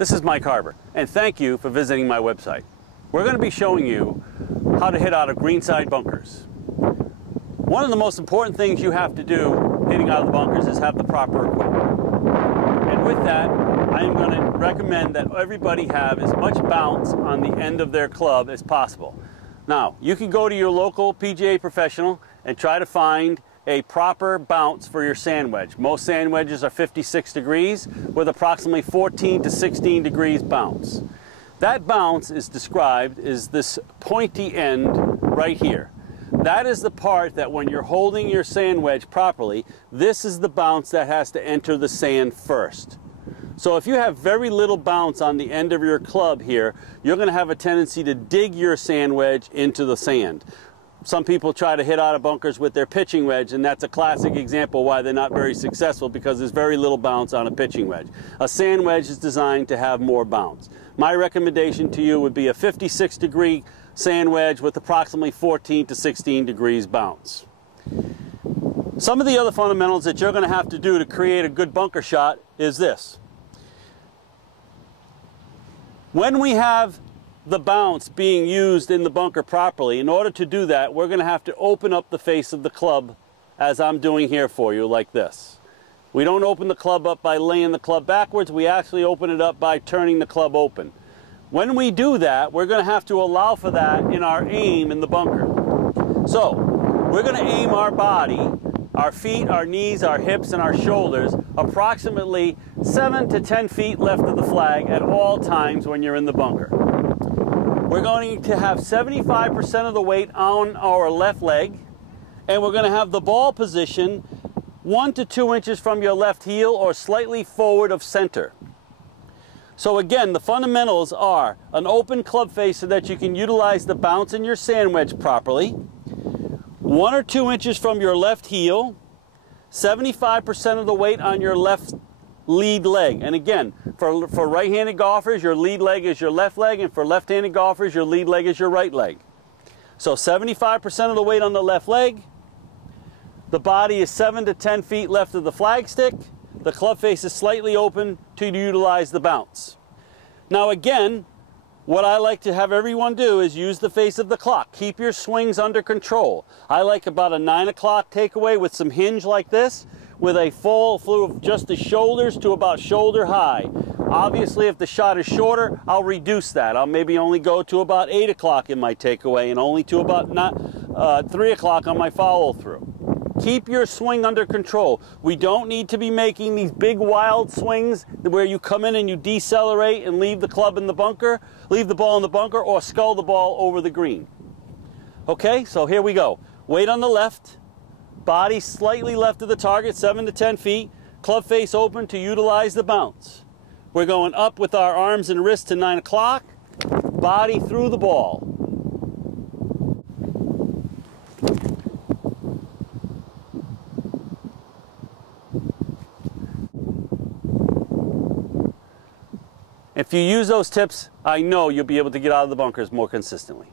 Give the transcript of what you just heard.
This is Mike Harbour, and thank you for visiting my website. We're going to be showing you how to hit out of greenside bunkers. One of the most important things you have to do hitting out of the bunkers is have the proper equipment. And with that, I am going to recommend that everybody have as much bounce on the end of their club as possible. Now, you can go to your local PGA professional and try to find a proper bounce for your sand wedge. Most sand wedges are 56 degrees with approximately 14 to 16 degrees bounce. That bounce is described as this pointy end right here. That is the part that when you're holding your sand wedge properly, this is the bounce that has to enter the sand first. So if you have very little bounce on the end of your club here, you're going to have a tendency to dig your sand wedge into the sand. Some people try to hit out of bunkers with their pitching wedge, and that's a classic example why they're not very successful, because there's very little bounce on a pitching wedge. A sand wedge is designed to have more bounce. My recommendation to you would be a 56 degree sand wedge with approximately 14 to 16 degrees bounce. Some of the other fundamentals that you're going to have to do to create a good bunker shot is this. When we have the bounce being used in the bunker properly, in order to do that, we're going to have to open up the face of the club as I'm doing here for you, like this. We don't open the club up by laying the club backwards, we actually open it up by turning the club open. When we do that, we're going to have to allow for that in our aim in the bunker. So, we're going to aim our body, our feet, our knees, our hips, and our shoulders approximately 7 to 10 feet left of the flag at all times when you're in the bunker. We're going to have 75% of the weight on our left leg, and we're going to have the ball position 1 to 2 inches from your left heel or slightly forward of center. So again, the fundamentals are an open club face so that you can utilize the bounce in your sand wedge properly, 1 or 2 inches from your left heel, 75% of the weight on your left lead leg. And again, for right-handed golfers, your lead leg is your left leg, and for left-handed golfers, your lead leg is your right leg. So 75% of the weight on the left leg, the body is 7 to 10 feet left of the flagstick, the club face is slightly open to utilize the bounce. Now again, what I like to have everyone do is use the face of the clock. Keep your swings under control. I like about a 9 o'clock takeaway with some hinge like this, with a full flow of just the shoulders to about shoulder high. Obviously, if the shot is shorter, I'll reduce that. I'll maybe only go to about 8 o'clock in my takeaway and only to about 3 o'clock on my follow through. Keep your swing under control. We don't need to be making these big wild swings where you come in and you decelerate and leave the club in the bunker, leave the ball in the bunker, or scull the ball over the green. Okay, so here we go. Weight on the left, body slightly left of the target, 7 to 10 feet, club face open to utilize the bounce. We're going up with our arms and wrists to 9 o'clock, body through the ball. If you use those tips, I know you'll be able to get out of the bunkers more consistently.